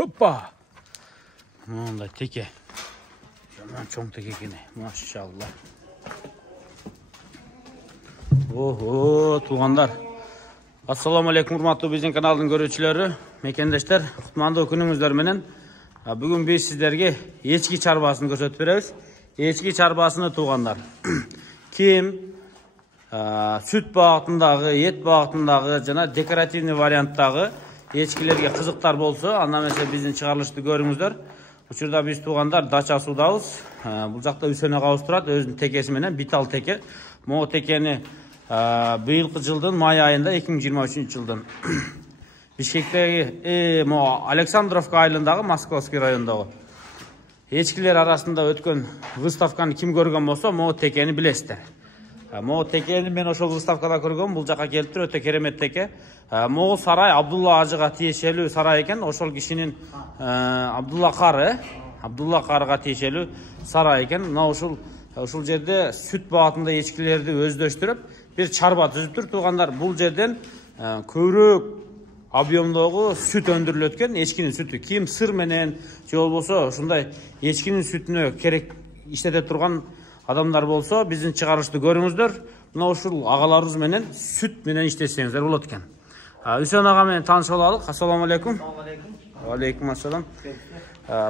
Hoppa. Manda teke. Zaman çoğun teke kene. Maşallah. Oho, tuğanlar. Assalamu alaikum hurmatlı bizden kanalın görücüleri. Mekendeşler, kutmandı gününüzler menen. Bugün biz sizlerge echki çarbasını gösterip berебиz. Echki çarbasını tuğanlar. Kim süt bağıtındağı, et bağıtındağı, jana dekorativni varianttağı echkilerge kızıklar bolsa, anda mesela bizden çıkarılışты görüңүздөр. Учурда biz tuğanlar daça sudabыз. Бул жакта Үсен агабыз турат, өзүнүн текеси менен Битал теке. Могу текени быйылкы жылдын май айында 2023 жылдын Бишкектеги Александровка айылындагы Московский райондогу echkiler арасында өткөн выставканы ким көргөн болсо, могу текени билесиздер. Могу текени мен ошол выставкада көргөм, бул жака келиптир, өтө керемет теке. Могу сарай Абдулла ажыга тиешелүү сарай экен, ошол кишинин Абдулла карыга тиешелүү сарай экен. Мына ушул жерде сүт багатында echkilerди өздөштүрүп, bir çarba түзүптүр тугандар. Бул жерден көбүрөөк объемдогу сүт өндүрүлөт экен, echkinin сүтү. Ким сыр менен же болбосо ушундай echkinin сүтүнө керек иштете турган адамдар болсо, биздин чыгарышты көрүңүздөр. Мына ушул агаларыбыз менен сүт менен иштесеңиздер болот экен. Үсен ага менен таанышып алалык. Ассаламу алейкум. Ва алейкум ассалам.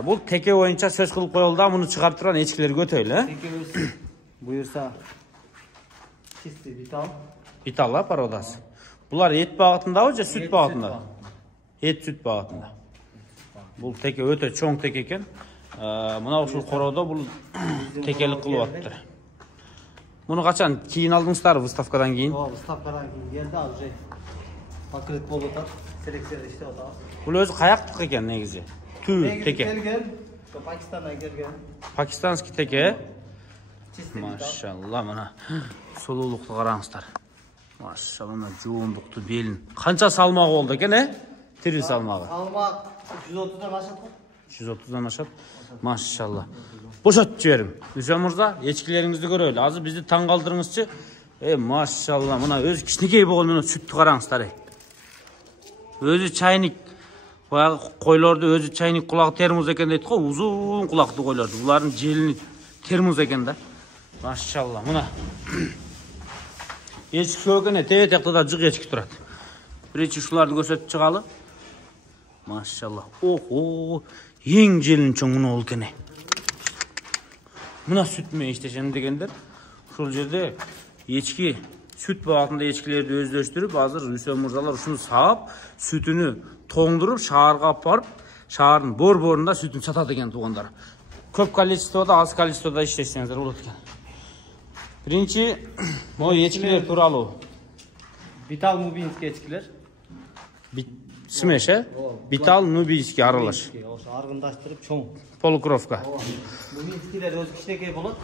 Бул теке боюнча сөз кылып коелду, муну чыгарып турган echkilerге өтөйлү. Теке буюрса чисти Битал породасы. Булар эт багытындабы же сүт багытында? Эт сүт багытында. Бул теке өтө чоң теке экен. Мына ушул короодо бул текелик кылып атыптыр. Муну качан кийин алдыңыздар выставкадан кийин? Выставкадан кийин келди, ал уже покрыт болуп атат, селекцияда иштеп атабыз. Бул өзү каяктык экен негизи? Түү теке. Келген, Пакистандан келген. Пакистанский теке. Машалла, мына сулуулукту караңыздар. Машалла, мына жуундукту белин. Канча салмагы болду экен, Тирүү салмагы. Салмак 130дан ашат го. 130дан ашат. Машалла. Бошотуп жиберим. Үсен мырза, echkileringizди көрөлү. Азыр бизди таң калтырыңызчы. Машалла, мына өзү кичинекей болгон менен сүттү караңыздар. Өзү чайник. Баягы койлорду өзү чайник кулагы термос экен дейт го, узун кулактуу койлорду. Булардын желини термос экен да. Машалла, мына. Echki көкөне тете-тактада жык echki турат. Биринчи ушуларды көрсөтүп чыгалы. Машалла. Охо, эң желин чоң мына ол экен. Мына сүт менен иштешем дегендер. Ушул жерде echki сүт багатында echkilerди өздөштүрүп, азыр Үсен мырзалар ушуну саап, сүтүнү тоңдуруп, шаарга алып барып, шаардын бор-борунда сүтүн сатат экен тугандар. Көп количествода, аз количествода иштесеңиздер болот экен. Биринчи, могу echkiler тууралуу. Битал нубийский echkiler. Смеш, Битал нубийский аралаш. Ошо аргындаштырып чоң. Полукровка. Нубийскилер өз кичинекей болот.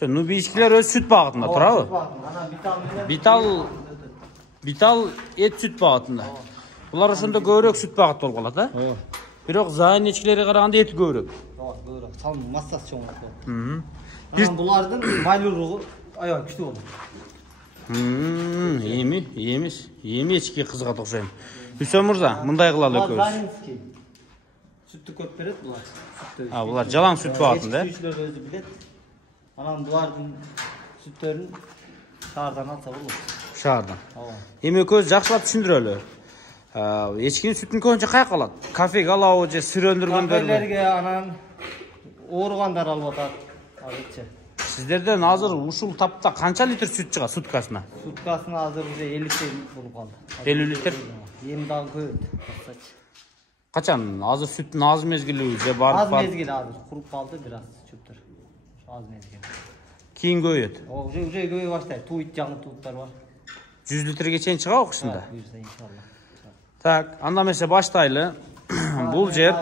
Нубийскилер өз сүт багатында турабы? Битал эт сүт багатында. Булар ошондо көбүрөөк сүт багат болуп калат, а? Бирок зайын echkilerге караганда эти көбүрөөк. Көбүрөөк. Салмак массасы чоң болот. Булардын майлуулугу аябай күчтүү болот. Эми echki кызга окшойм. Үсен мырза, мындай кылалы экөөбүз. Сүттү көп берет булар. Булар жалаң сүт багатында. Echkiler өзү билет. Анан булардын сүттөрүн шаардан алса болот. Шаардан. Эми экөөбүз жакшылап түшүндүрөлү. Echkinin сүтүн көбүнчө каяка алат? Кафеге алабы же сыр өндүргөндөргө? Кафелерге, анан ооругандар алып атат. Азырчы. Сиздерден азыр ушул тапта канча литр сүт чыгат суткасына? Суткасына азыр уже 50 литр болуп калды. 50 литр? Эми дагы көбөйт. Качан? Азыр сүттүн аз мезгили же барып? Аз мезгили азыр, куруп калды бир аз чөптөр. Аз мезгили. Кийин көбөйөт? Уже көбөй баштайт. Туйт жаңы туттар бар. 100 литрге чейин чыга окушунда? Буюрса иншалла. Так, анда эмесе баштайлы. Бул жер.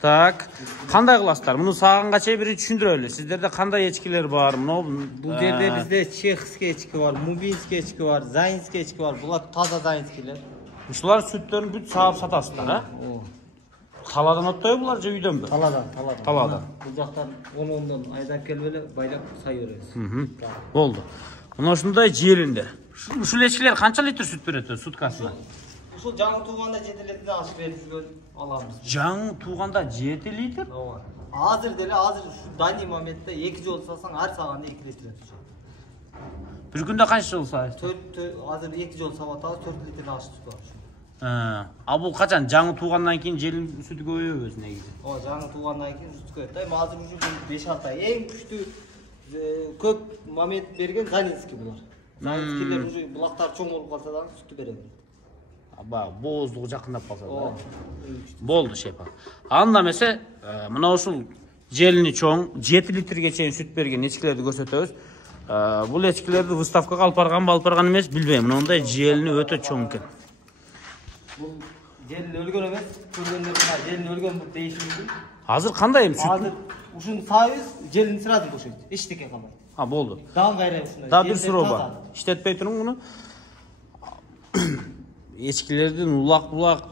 Так, кандай кыласыздар? Муну саганга чейин бир түшүндүрөлү. Сиздерде кандай echkiler бар? Бул жерде бизде чехский echki бар, мубинский echki бар, заинский echki бар. Булар таза заинскийлер. Ушулар сүттөрүн бүт саап сатасыздар, а? Таладан отпойбу булар же үйдөнбү? Таладан. Бул жактан 10-10дон айдап келип эле байлап сай беребиз. Болду. Мына ушундай желиндер. Ушул echkiler канча литр сүт берет суткасына? Ушул жаңы тууганда 7 литрден ашып берилген аламыз. Жаңы туғанда 7 литр? Ооба. Азыр ушу данный моментте 2 жол салсаң, ар саганда 2 литрден түшөт. Bir günde kaç yıl sayesinde? 4 азыр 2 жол сап атабыз, 4 литрден ашып түшөт. Бул качан жаңы туугандан кийин желин сүтү көбөйөбү өзү негизи. Ооба, жаңы туугандан кийин сүт көбөйөт. Эми азыр ушу 5-6 ай эң күчтүү көп момент берген Занинский булар. Занинскийлер уже булактар чоң болуп калса да сүтү берет. Бооздугу жакындап калса да. Болду шепа. Анда эмесе, мына ушул желини чоң 7 литрге чейин сүт берген эчкилерди көрсөтөбүз. Бул эчкилерди выставкага алып барган эмес, билбейм. Мындай желини өтө чоң экен. Бул желин өлгөн эмес, көргөндөр мына желин өлгөн деп дейиши мүмкүн. Азыр кандай эми сүт? Азыр ушуну сабыз, желин сразу бошойт. Эчтеке калбайт. Болду. Дагы кайра ушундай. Да бир суроо бар. Иштетпей туруң муну? Эчкилердин улак-булак,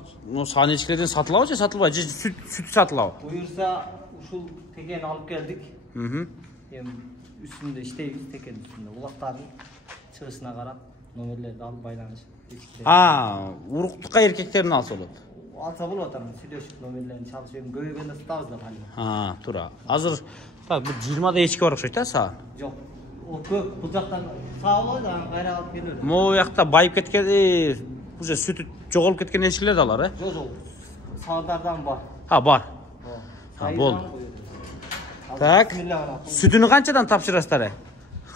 сан эчкилерден сатылабы же сатылбайбы? Же сүт сатылабы? Буюрса ушул текени алып келдик. Эми үстүндө иштейбиз текенин үстүндө. Улактардын чыгышына карап, номерлерди алып байланыш. Уруктукка эркектерин алса болот. Алса болот, сүйлөшүп номерлерин чалышып, көбөйгөндө сатабыз да калып. Туура. Азыр так бир 20 да эчки бар окшойт да сага. Жок. О көп бул жактан саабыз, кайра алып келет. Могу жакта байып кеткен, уже сүтү жоголуп кеткен эчкилер да алар, Жок. Садардан бар. Бар. Болду. Так. Сүтүнү канчадан тапшырасыздар?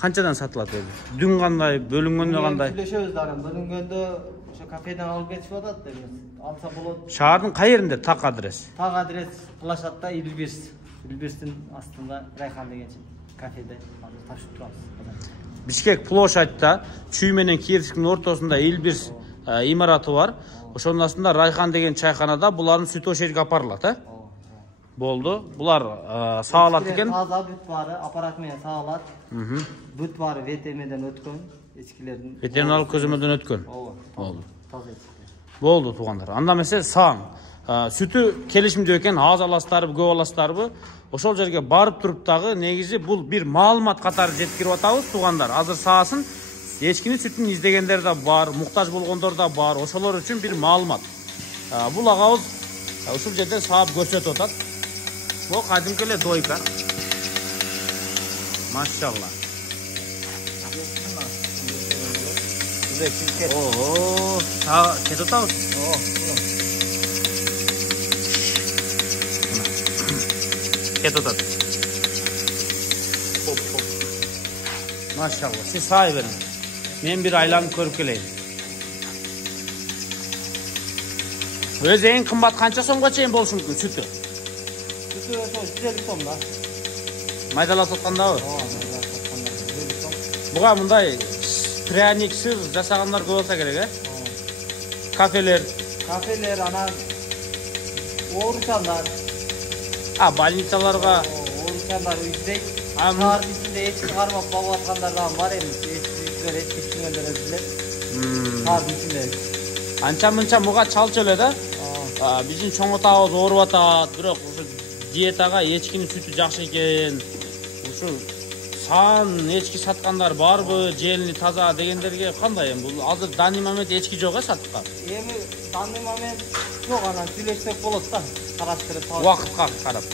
Канчадан сатылат өзү? Дүн кандай, бөлүнгөндө кандай? Сүйлөшөбүз да, бөлүнгөндө ошо кафеден алып кетип атат деп. Алса болот. Шаардын кай жеринде так адрес? Так адрес Плашатта Илбирс. Илбирстин астында Райхан деген кафеде тапшырып турабыз. Бишкек площадьта Чүй менен Киевскиң ортосунда Илбирс имараты бар. Ошонун астында Райхан деген чайханада булардын сүтү ошол жерге апарылат, Болду. Булар саалат экен. Таза бүт бары аппарат менен саалат. Бүт бары ветеринардан өткөн, эчкилердин. Ветериналык көзөмөлдөн өткөн. Болду. Таза эчкилер. Болду туугандар. Анда эмесе саң сүтү келишимдүү экен, аз аласыздарбы, көп аласыздарбы? Ошол жерге барып туруп дагы негизи бул бир маалымат катары жеткирип атабыз туугандар. Азыр саасын эчкинин сүтүн издегендер да бар, муктаж болгондор да бар. Ошолор үчүн бир маалымат. Бул агабыз ушул жерде саап көрсөтүп атат. Бу кадимки эле дойка. Машалла. Кетип атабыз. Кетип атат. Машалла. Сиз сай бериңиз. Мен бир айланып көрүп келейин. Өзү эң кымбат канча сомго чейин болушу мүмкүн сүтү? Сүтү ошо 150 сом да. Майдалап саткандабы? Буга мындай пряник, сыр жасагандар көп болса керек, Кафелер, анан оорукандар. Больницаларга оорукандар издейт. Шаардын ичинде эчки кармап багып аткандар да бар эми. Эчки түшүнгөндөр өзүлөр. Шаардын ичинде. Анча-мынча буга чалчу эле да. Биздин чоң атабыз ооруп атат, бирок ушу диетага эчкинин сүтү жакшы экен. Ушу сан эчки саткандар барбы, желини таза дегендерге кандай эми? Бул азыр данный момент эчки жок сатыкка. Эми данный момент жок, анан сүйлөшсөк болот да. Караштырып алып. Убакытка карап.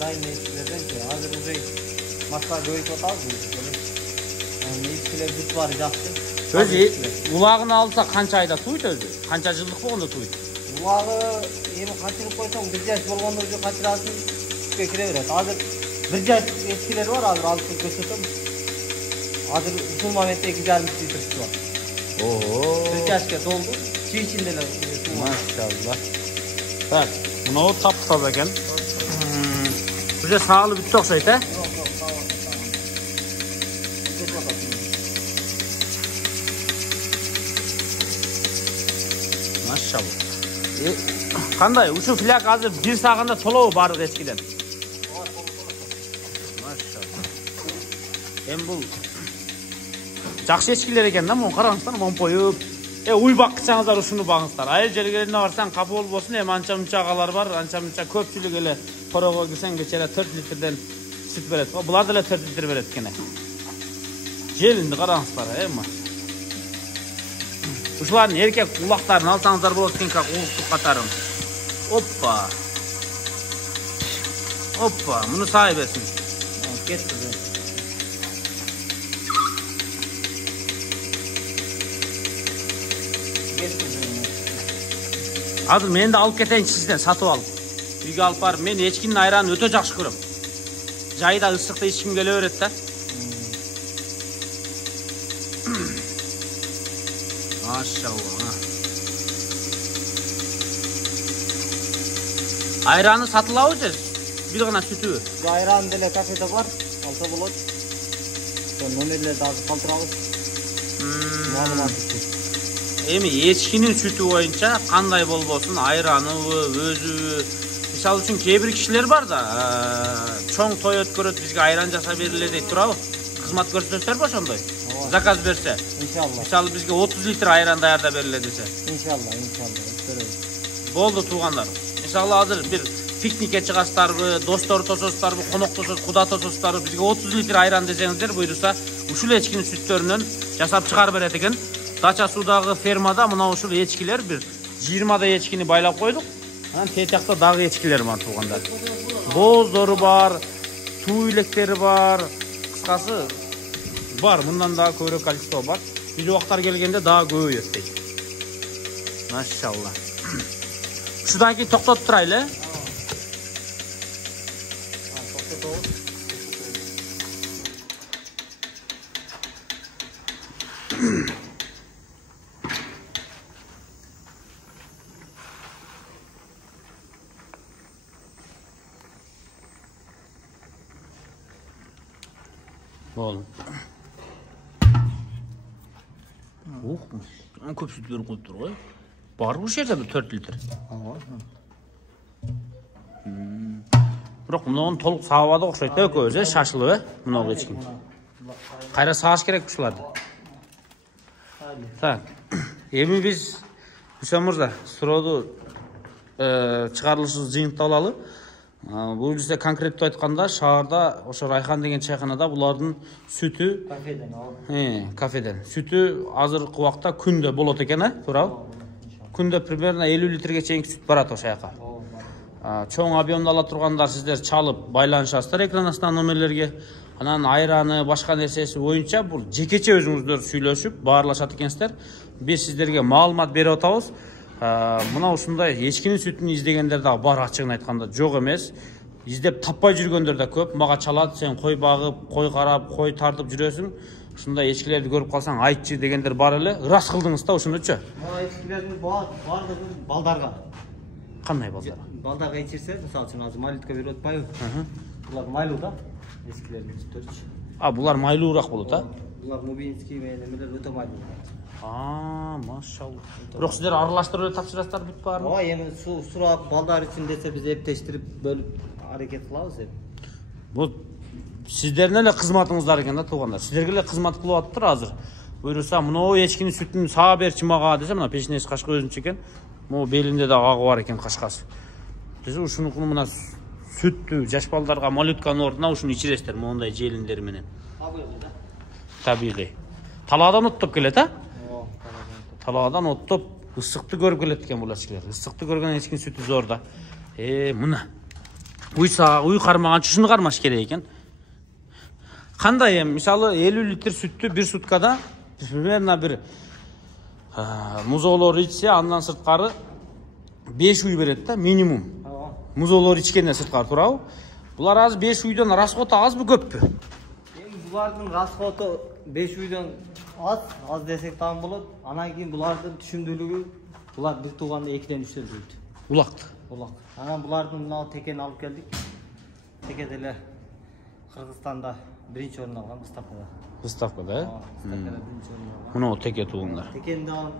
Данный эчкилерден азыр уже маска көбөйтүп атабыз. Эчкилер бүт баары жакшы. Өзү улагын алса канча айда туйт өзү? Канча жылдык болгондо туйт? Улагы эми качырып койсоң 1 жаш болгондо уже качырасын сүткө кире берет. Азыр 1 жаш эчкилер бар, азыр алып көрсөтөм. Азыр ушул моментте 2,5 литр сүт бар. 1 жашка толду. Чүй ичинде эле. Машалла. Так, мынау таптап экен. Уже саалы бүтүп окшойт, Машалла. Кандай? Ушу фляг азыр 1 сагында толобу баардык эчкиден? Машалла. Эми бул жакшы эчкилер экен да, муну караңыздар, момпоюп. Уй баккычаңыздар ушуну багыңыздар. Айыл жерлерине барсаң капы болбосун, эми анча-мынча агалар бар, анча-мынча көпчүлүк эле корого кирсең кечере 4 литрден сүт берет. Булар деле 4 литр берет экен. Желинди караңыздар, Ушулардын эркек улактарын алсаңыздар болот экен, улуттук катарын. Оппа. Оппа, муну сай берсин. Кетти. Азыр мен да алып кетейин сизден сатып алып. Үйгө алып барып, мен эчкинин айранын өтө жакшы көрөм. Жайда ысыкта ичким келе берет да. Машалла. Айраны сатылабы же? Бир гана сүтүбү. Айран деле кафеде бар, алса болот. Номерлерди азыр калтырабыз. Эми эчкинин сүтү боюнча кандай болбосун, айраныбы, өзүбү. Мисалы үчүн кээ бир кишилер бар да, чоң той өткөрөт, бизге айран жаса бериле дейт турабы? Кызмат көрсөтөсүзбү ошондой? Заказ берсе. Иншалла. Мисалы бизге 30 литр айран даярдап бериле десе. Иншалла. Болду туугандар. Мисалы азыр бир пикникке чыгасыздарбы, достор тососуздарбы, конок тососуз, куда тососуздарбы, бизге 30 литр айран десеңиздер, буйруса, ушул эчкинин сүттөрүнөн жасап чыгарып берет экен. Дача суудагы фермада мына ушул эчкилер бир 20 эчкини байлап койдук. Анан тетиякта дагы эчкилер бар туугандар. Боздору бар, туу илектери бар. Кыскасы бар, мындан дагы көбүрөөк количество бар. Биз убактар келгенде дагы көбөйөт дейт. Машалла. Ушудан кийин токтотуп турайлы. Болду. Көп сүт берип коюптур го. Бар бул жерде бир 4 литр. Бирок мунун толук сабады окшойт да экөөбүз, шашылып, мунуга эчкин. Кайра сааш керек ушуларды. Так. Эми биз Үсен мырза, сурооду чыгарылышыбызды жыйынтып алалы. Бул жерде конкреттүү айтканда, шаарда ошо Райхан деген чайханада булардын сүтү кафеден. Сүтү азыркы убакта күндө болот экен, туурабы? Күндө примерно 50 литрге чейинки сүт барат ошол жака. Чоң объемду ала тургандар сиздер чалып байланышасыздар экран астынан номерлерге. Анан айраны, башка нерсеси боюнча бул жекече өзүңүздөр сүйлөшүп баарлашат экенсиздер. Биз сиздерге маалымат берип атабыз. Мына ушундай эчкинин сүтүн издегендер дагы бар, ачыгын айтканда жок эмес. Издеп таппай жүргөндөр да көп. Мага чалат, сен кой багып, кой карап, кой тартып жүрөсүң. Ушундай эчкилерди көрүп калсаң айтчы дегендер бар эле. Ырас кылдыңыз да ушунучу. Мына эчкилердин бардыгы балдарга. Кандай балдар? Балдарга ичирсе, мисалы үчүн азыр малютка берип атпайбы? Булар майлуу да. Эчкилердин сүттөрү. Булар майлуураак болот, Булар мубинский менен эмелер өтө майлуу. Машалла. Бирок сиздер аралаштырып тапшырасыздар бүт баарын? Эми сурап балдар үчүн десе биз эптештирип бөлүп аракет кылабыз эми. Бул сиздердин эле кызматыңыздар экен да туугандар. Сиздерге эле кызмат кылып атыптыр азыр. Буйруса, мынау эчкинин сүтүн саа берчи мага десе, мына печенеси кашка өзүнчө экен. Могу белинде да агы бар экен кашкасы. Десе ушунукун мына сүттү жаш балдарга малютканын ордуна ушуну ичиресиздер моундай желиндер менен. Табигый. Талаадан оттоп келет, Талаадан оттоп ысыкты көрүп келет экен бул эчкилер. Ысыкты көргөн эчкинин сүтү зор да. Мына. Уй кармаганчы ушуну кармаш керек экен. Кандай мисалы 50 литр сүттү бир суткада примерно бир музоолор ичсе, андан сырткары 5 уй берет да минимум. Музоолор ичкенден сырткары, туурабы? Булар азыр 5 уйдон расход азбы көппү? Булардын расходу 5 уйдон аз десек таң болот. Анан кийин булардын түшүмдүүлүгү булар бир тууганда 2ден 3 жүрөт. Улакты. Анан булардын мына текени алып келдик. Теке деле Кыргызстанда биринчи орун алган выставкада. Выставкада, Выставкада биринчи орун алган. Муну теке туугандар. Текенди алып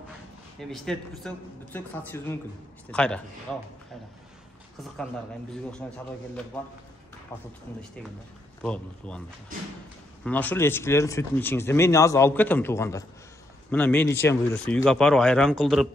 эми иштетип бүтсөк сатышыбыз мүмкүн. Кайра? Кайра. Кызыккандарга, эми бизге окшогон чарбакерлер бар. Асыл тукумда иштегендер. Болду туугандар. Мына ушул эчкилердин сүтүн ичиңиздер. Мен азыр алып кетем туугандар. Мына мен ичем буйруса, үйгө апарып айран кылдырып